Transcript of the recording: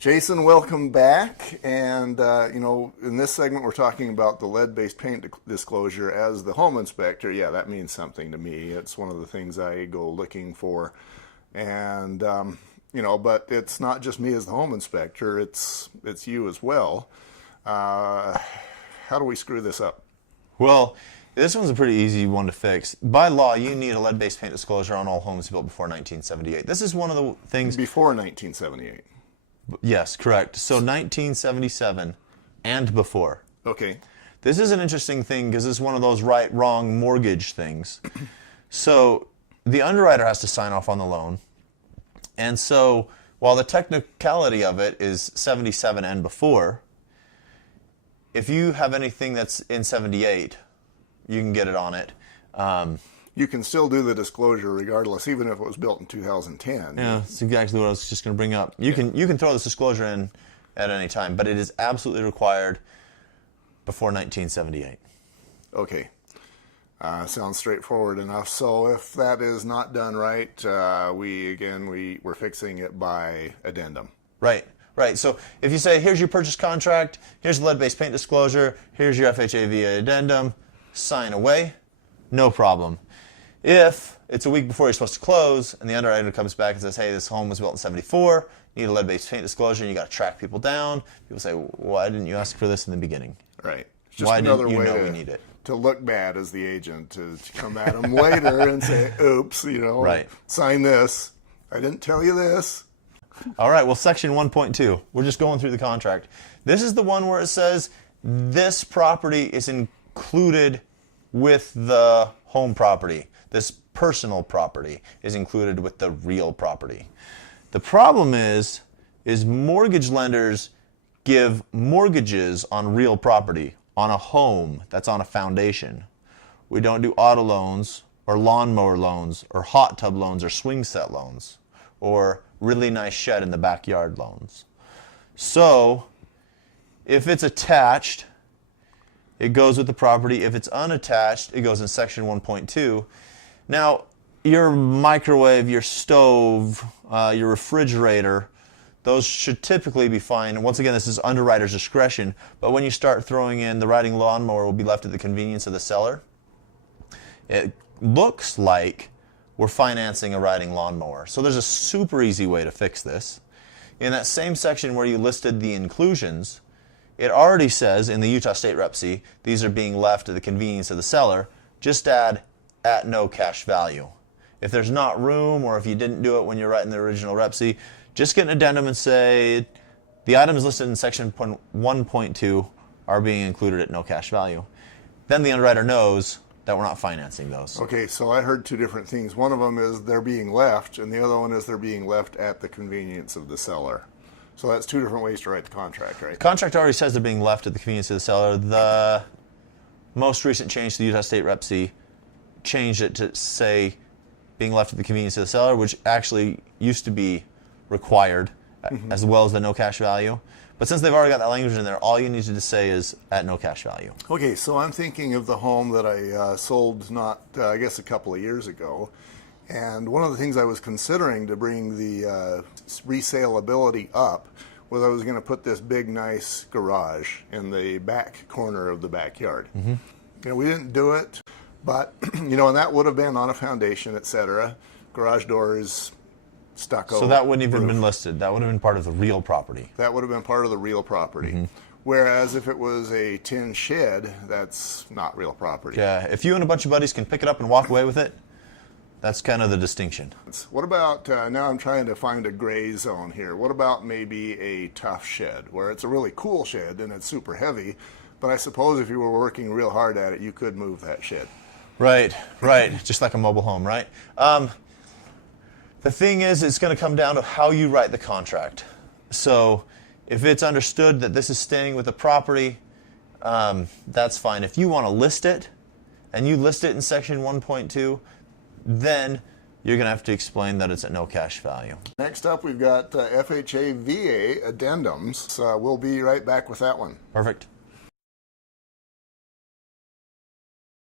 Jason, welcome back. And, in this segment, we're talking about the lead-based paint disclosure as the home inspector. Yeah, that means something to me. It's one of the things I go looking for. And, but it's not just me as the home inspector. It's you as well. How do we screw this up? Well, this one's a pretty easy one to fix. By law, you need a lead-based paint disclosure on all homes built before 1978. This is one of the things... Before 1978. Yes, correct. So 1977 and before. Okay. This is an interesting thing because it's one of those right-wrong mortgage things. So the underwriter has to sign off on the loan. And so while the technicality of it is 77 and before, if you have anything that's in 78, you can get it on it. You can still do the disclosure regardless, even if it was built in 2010. Yeah, that's exactly what I was just going to bring up. You can throw this disclosure in at any time, but it is absolutely required before 1978. Okay. Sounds straightforward enough. So if that is not done right, we're fixing it by addendum. Right. So if you say, here's your purchase contract, here's the lead-based paint disclosure, here's your FHA via addendum, sign away, no problem. If it's a week before you're supposed to close and the underwriter comes back and says, hey, this home was built in 74, you need a lead-based paint disclosure, and you got to track people down, people say, why didn't you ask for this in the beginning? Right. It's just why another didn't you way know we need it? To look bad as the agent, to come at them later and say, oops, right. Sign this. I didn't tell you this. All right, well, section 1.2, we're just going through the contract. This is the one where it says this property is included with the home property. This personal property is included with the real property. The problem is mortgage lenders give mortgages on real property, on a home that's on a foundation. We don't do auto loans or lawnmower loans or hot tub loans or swing set loans or really nice shed in the backyard loans. So if it's attached, it goes with the property. If it's unattached, it goes in section 1.2. Now, your microwave, your stove, your refrigerator, those should typically be fine. And once again, this is underwriter's discretion. But when you start throwing in the riding lawnmower will be left at the convenience of the seller, it looks like we're financing a riding lawnmower. So there's a super easy way to fix this. In that same section where you listed the inclusions, it already says in the Utah State Rep-C, these are being left at the convenience of the seller. Just add at no cash value. If there's not room, or if you didn't do it when you're writing the original Rep-C, just get an addendum and say the items listed in section 1.2 are being included at no cash value. Then the underwriter knows that we're not financing those. Okay, so I heard two different things. One of them is they're being left, and the other one is they're being left at the convenience of the seller. So that's two different ways to write the contract, right? The contract already says they're being left at the convenience of the seller. The most recent change to the Utah State Rep-C changed it to say being left at the convenience of the seller, which actually used to be required, as well as the no cash value. But since they've already got that language in there, all you needed to say is at no cash value. Okay, so I'm thinking of the home that I sold a couple of years ago. And one of the things I was considering to bring the resaleability up was I was going to put this big, nice garage in the back corner of the backyard. We didn't do it, but, and that would have been on a foundation, etc. Garage doors, stucco. So that wouldn't even been listed. That would have been part of the real property. That would have been part of the real property. Whereas if it was a tin shed, that's not real property. Yeah, if you and a bunch of buddies can pick it up and walk away with it, that's kind of the distinction. What about, now I'm trying to find a gray zone here. What about maybe a tough shed, where it's a really cool shed and it's super heavy, but I suppose if you were working real hard at it, you could move that shed. Right. Just like a mobile home, right? The thing is, it's going to come down to how you write the contract. So if it's understood that this is staying with the property, that's fine. If you want to list it, and you list it in section 1.2, then you're going to have to explain that it's at no cash value. Next up, we've got FHA VA addendums. We'll be right back with that one. Perfect.